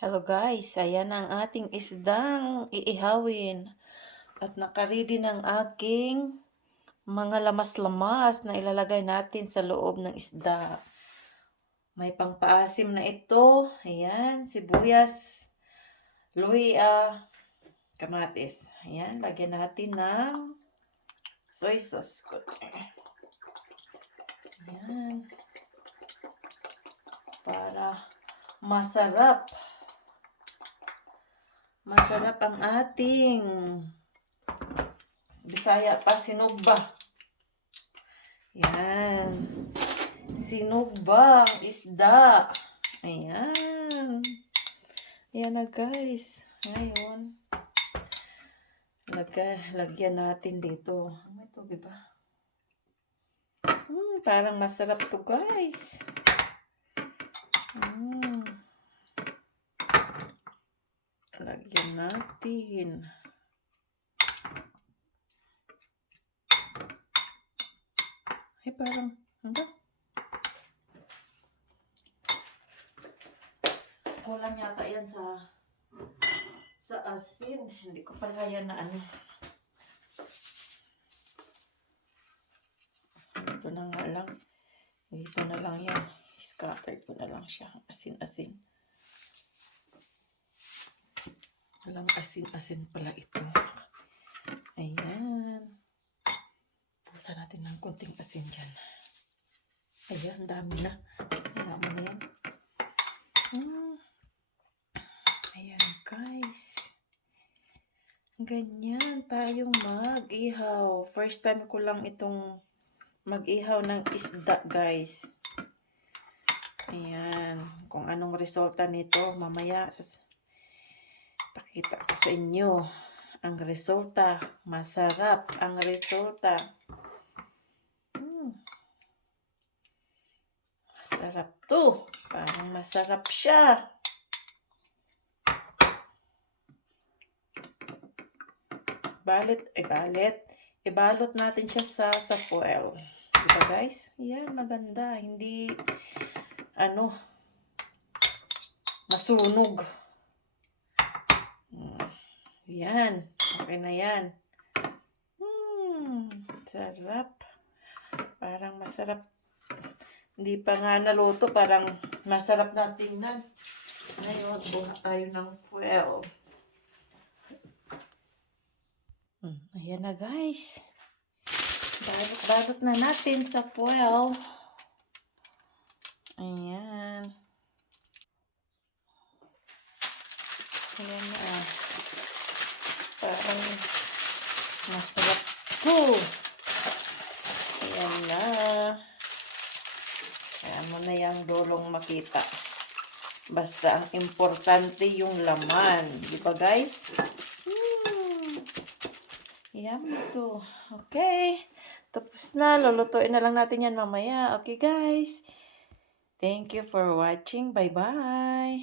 Hello guys, ayan ang ating isdang iihawin. At nakaredy ng aking mga lamas-lamas na ilalagay natin sa loob ng isda. May pangpaasim na ito. Ayan, sibuyas, luya, kamatis. Ayan, lagyan natin ng soy sauce. Ayan. Para masarap. Masarap ang ating Bisaya pa sinugba. Yan. Sinugba ang isda. Ayan. Ayan na guys. Ngayon. Lagay, lagyan natin dito. May tubig ba? Hmm, parang masarap to guys. Hmm. Lagyan natin. Ay, parang, ano? Kulang yata yan sa sa asin. Hindi ko pala yan na ano. Ito na nga lang. Dito na lang yan. Scattered ko na lang siya. Asin-asin. Walang asin-asin pala ito. Ayan. Pusa natin ng konting asin dyan. Ayan, dami na. Ayan mo na yan. Hmm. Ayan, guys. Ganyan tayong mag-ihaw. First time ko lang itong mag-ihaw ng isda, guys. Ayan. Kung anong resulta nito, mamaya sas pakita ko sa inyo ang resulta. Masarap ang resulta. Hmm. Masarap to. Parang masarap siya. Balit, ay balit. Ibalot natin siya sa, sa foil. Diba guys? Yan, maganda. Hindi, ano, masunog. Yan. Okay na yan. Hmm. Sarap. Parang masarap. Hindi pa nga naluto. Parang masarap na tingnan. Ngayon, buha tayo ng foil. Hmm. Ayan na guys. Balot-balot na natin sa foil. Ayan. Ayan na ah. Parang masarap to. Ayan na. Ayan mo na yung dulong makita. Basta ang importante yung laman. Di ba guys? Hmm. Yummy to. Okay. Tapos na. Lulutuin na lang natin yan mamaya. Okay guys. Thank you for watching. Bye-bye.